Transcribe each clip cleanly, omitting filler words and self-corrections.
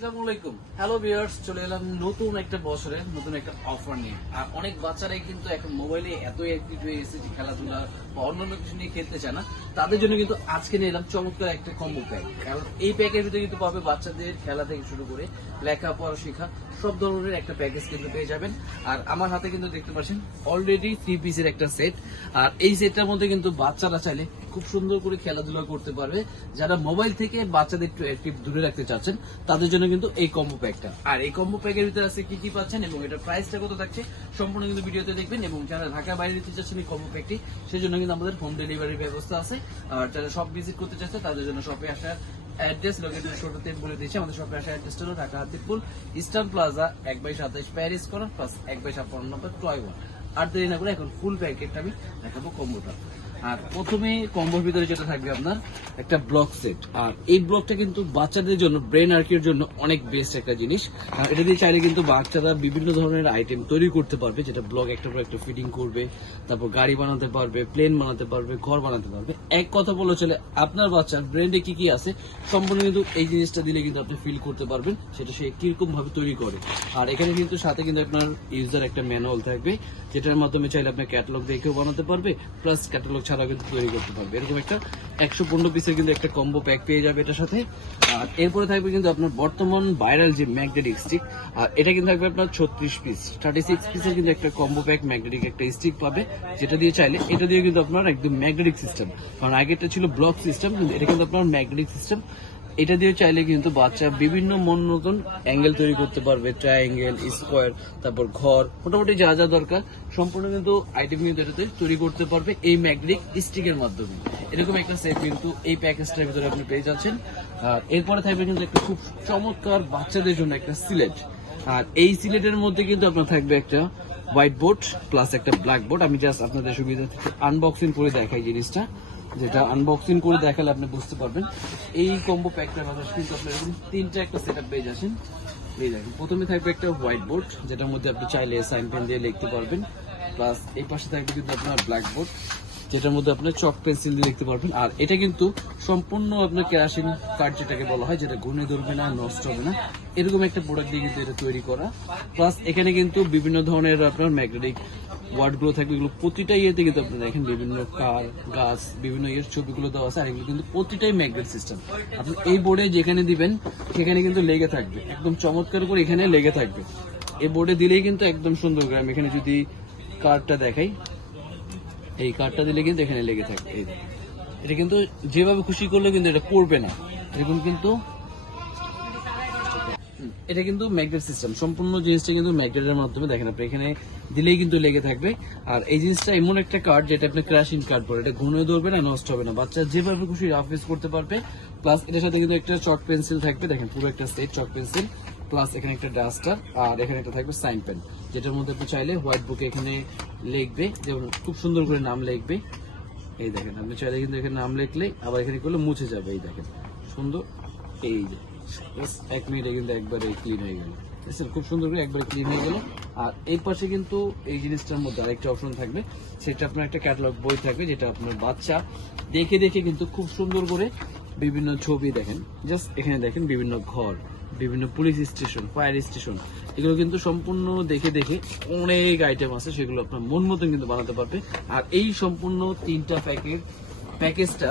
Hello viewers, চলে এলাম নতুন একটা বছরের নতুন একটা অফার নিয়ে। আর অনেক বাচ্চারাই কিন্তু এখন মোবাইলে এত অ্যাক্টিভ হয়ে গেছে যে খেলাধুলা বা অন্যান্য কিছু নিয়ে খেলতে চায় না। তাদের জন্য কিন্তু আজকে নিয়ে এলাম চমৎকার একটা কম্বো প্যাক। কারণ এই প্যাকের ভিতরে কিন্তু পাবে বাচ্চাদের খেলা থেকে শুরু করে লেখাপড়া শেখা সব ধরনের একটা প্যাকেজ কিন্তু পেয়ে যাবেন। আর আমার হাতে কিন্তু দেখতে পাচ্ছেন অলরেডি 3 পিসের একটা সেট। আর এই সেটটার মধ্যে কিন্তু বাচ্চারা চাইলে খুব সুন্দর করে খেলাধুলা করতে পারবে। যারা মোবাইল থেকে বাচ্চাদের একটু অ্যাক্টিভ দূরে রাখতে চাচ্ছেন তাদের জন্য কিন্তু এই কম্বো প্যাকটা। আর এই কম্বো প্যাকের ভিতরে আছে কি কি পাচ্ছেন এবং এটা প্রাইসটা কত থাকছে সম্পূর্ণ কিন্তু ভিডিওতে দেখবেন। এবং যারা ঢাকার বাইরে নিতে চাচ্ছেন এই কম্বো প্যাকটি, সেজন্য কিন্তু আমাদের হোম ডেলিভারির ব্যবস্থা আছে। আর যারা শপ ভিজিট করতে চাচ্ছে তাদের জন্য শপে আসার অ্যাড্রেস লোকেশন ছোটতে বলে দিচ্ছি। আমাদের শপে আসার অ্যাড্রেসটা হলো Dhaka Hatirpool eastern plaza 1/27 Paris corner plus 1/56 নম্বর টয় 1। আর দেরি না করে এখন ফুল প্যাকেটটা আমি দেখাবো কম্বোটা। আর প্রথমে কম্বোর ভিতরে যেটা থাকবে আপনার একটা ব্লক সেট। আর এই ব্লকটা কিন্তু বাচ্চাদের জন্য ব্রেন আর্কের জন্য অনেক বেস্ট একটা জিনিস। আর এটা দিয়ে চাইলে কিন্তু বাচ্চারা বিভিন্ন ধরনের আইটেম তৈরি করতে পারবে, যেটা ব্লক একটা পর একটা ফিটিং করবে, তারপর গাড়ি বানাতে পারবে, প্লেন বানাতে পারবে, ঘর বানাতে পারবে। এক কথা বলে চলে আপনার বাচ্চার ব্রেনে কি কি আছে সম্পূর্ণ কিন্তু এই জিনিসটা দিলে কিন্তু আপনি ফিল করতে পারবেন সেটা সে কিরকম ভাবে তৈরি করে। আর এখানে কিন্তু সাথে কিন্তু আপনার ইউজার একটা ম্যানুয়াল থাকবে, যেটার মাধ্যমে চাইলে আপনার ক্যাটালগ দেখেও বানাতে পারবে, প্লাস ক্যাটালগ ছাড়া কিন্তু তৈরি করতে পারবে। এরকম একটা 115 পিসের কিন্তু একটা কম্বো প্যাক পেয়ে যাবে এটার সাথে। আর এরপরে থাকবে কিন্তু আপনার বর্তমান ভাইরাল যে ম্যাগনেটিক স্টিক। আর এটা কিন্তু থাকবে আপনার 36 পিস 36 পিসের কিন্তু একটা কম্বো প্যাক ম্যাগনেটিক একটা স্টিক পাবে, যেটা দিয়ে চাইলে এটা দিয়ে কিন্তু আপনার একদম ম্যাগনেটিক সিস্টেম। কারণ আগেরটা ছিল ব্লক সিস্টেম, কিন্তু এটা কিন্তু আপনার ম্যাগনেটিক সিস্টেম। এটা দিয়ে চাইলে কিন্তু বাচ্চা বিভিন্ন মন নতুন অ্যাঙ্গেল তৈরি করতে পারবে, ট্রায়াঙ্গেল, স্কোয়ার, তারপর ঘর, মোটামুটি যা যা দরকার সম্পূর্ণ কিন্তু আইটেম কিন্তু এটাতে তৈরি করতে পারবে এই ম্যাগনেটিক স্টিকের মাধ্যমে। এরকম একটা সেট কিন্তু এই প্যাকেজটার ভিতরে আপনি পেয়ে যাচ্ছেন। আর এরপরে থাকবে কিন্তু একটা খুব চমৎকার বাচ্চাদের জন্য একটা সিলেট। আর এই সিলেটের মধ্যে কিন্তু আপনার থাকবে একটা হোয়াইট বোর্ড প্লাস একটা ব্ল্যাক বোর্ড। আমি জাস্ট আপনাদের সুবিধা থেকে আনবক্সিং করে দেখাই জিনিসটা, যেটা আনবক্সিং করে দেখালে আপনি বুঝতে পারবেন। এই কম্বো প্যাকটার মধ্যে কিন্তু আপনি এরকম তিনটা একটা সেটআপ পেয়ে যাচ্ছেন। এই দেখেন, প্রথমে থাকবে একটা হোয়াইট বোর্ড, যেটার মধ্যে আপনি চাইলে সাইন পেন দিয়ে লিখতে পারবেন। প্লাস এই পাশে থাকবে কিন্তু আপনার ব্ল্যাক বোর্ড, যেটার মধ্যে আপনার চক পেন্সিল দিয়ে লিখতে পারবেন। আর এটা কিন্তু সম্পূর্ণ আপনার কেরাসিন কাঠ যেটাকে বলা হয়, যেটা গুনে ধরবে না, নষ্ট হবে না, এরকম একটা প্রোডাক্ট দিয়ে কিন্তু এটা তৈরি করা। প্লাস এখানে কিন্তু বিভিন্ন ধরনের আপনার ম্যাগনেটিক ওয়ার্ডগুলো থাকবে, এগুলো প্রতিটা ইয়েতে কিন্তু আপনারা দেখেন বিভিন্ন কার, গাছ, বিভিন্ন ইয়ের ছবিগুলো দেওয়া আছে। আর এগুলো কিন্তু প্রতিটাই ম্যাগনেট সিস্টেম। আপনি এই বোর্ডে যেখানে দিবেন সেখানে কিন্তু লেগে থাকবে, একদম চমৎকার করে এখানে লেগে থাকবে। এই বোর্ডে দিলেই কিন্তু একদম সুন্দর করে, আমি এখানে যদি কার্ডটা দেখাই, এই কার্ডটা দিলে কিন্তু এখানে লেগে থাকবে। এই এটা কিন্তু যেভাবে খুশি করলে কিন্তু এটা পড়বে না, এরকম কিন্তু এটা কিন্তু ম্যাগনেট সিস্টেম। সম্পূর্ণ জিনিসটা কিন্তু ম্যাগনেটের মাধ্যমে দেখেন আপনি এখানে দিলেই কিন্তু লেগে থাকবে। আর এই জিনিসটা এমন একটা কার্ড যেটা আপনি ক্র্যাশিং কার্ড পরে, এটা ঘুরে ধরবে না, নষ্ট হবে না, বাচ্চা যেভাবে খুশি রাফ ইউজ করতে পারবে। প্লাস এটার সাথে কিন্তু একটা চক পেন্সিল থাকবে, দেখেন পুরো একটা সেট চক পেন্সিল, প্লাস এখানে একটা ডাস্টার, আর এখানে একটা থাকবে সাইন পেন, যেটার মধ্যে আপনি চাইলে হোয়াইট বুকে এখানে লিখবে, যেমন খুব সুন্দর করে নাম লিখবে। এই দেখেন, আপনি চাইলে কিন্তু এখানে নাম লিখলে আবার এখানে করলে মুছে যাবে। এই দেখেন সুন্দর, এই যে 1 মিনিটে কিন্তু একবারে ক্লিন হয়ে গেল, খুব সুন্দর করে একবারে ক্লিন হয়ে গেল। আর এই পাশে কিন্তু এই জিনিসটার মধ্যে আরেকটা অপশন থাকবে, সেটা আপনার একটা ক্যাটালগ বই থাকবে, যেটা আপনার বাচ্চা দেখে দেখে কিন্তু খুব সুন্দর করে বিভিন্ন ছবি দেখেন, জাস্ট এখানে দেখেন বিভিন্ন ঘর, বিভিন্ন পুলিশ স্টেশন, ফায়ার স্টেশন, এগুলো কিন্তু সম্পূর্ণ দেখে দেখে অনেক আইটেম আছে, সেগুলো আপনার মন মতন কিন্তু বানাতে পারবে। আর এই সম্পূর্ণ তিনটা প্যাকেজটা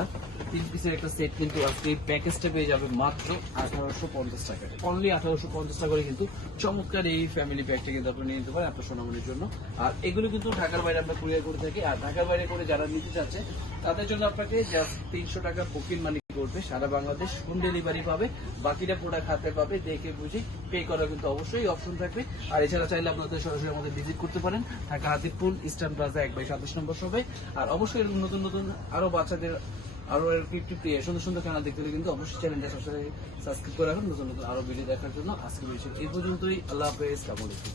3 পিসের একটা সেট কিন্তু আজকে এই প্যাকেজটা পেয়ে যাবে মাত্র 1850 টাকা। অনলি 1850 টাকা করে কিন্তু চমৎকার এই ফ্যামিলি প্যাকটা কিন্তু আপনি নিয়ে নিতে পারেন আপনার সোনামণির জন্য। আর এগুলো কিন্তু ঢাকার বাইরে আমরা কুরিয়ার করে থাকি। আর ঢাকার বাইরে করে যারা নিতে চাচ্ছে তাদের জন্য আপনাকে জাস্ট 300 টাকা বুকিং মানি করবে, সারা বাংলাদেশ হোম ডেলিভারি পাবে, বাকিটা প্রোডাক্ট হাতে পাবে, দেখে বুঝে পে করার কিন্তু অবশ্যই অপশন থাকবে। আর এছাড়া চাইলে আপনাদের সরাসরি আমাদের ভিজিট করতে পারেন ঢাকা হাতিপুল ইস্টার্ন প্লাজা 1/27 নম্বর শপে। আর অবশ্যই এরকম নতুন নতুন আরো বাচ্চাদের আরো 50 সুন্দর সুন্দর চ্যানেল দেখতে হলে কিন্তু অবশ্যই চ্যানেলটা সাবস্ক্রাইব করে রাখুন নতুন নতুন আরো ভিডিও দেখার জন্য। আজকে এই পর্যন্তই, আল্লাহ হাফেজ, আসসালামু আলাইকুম।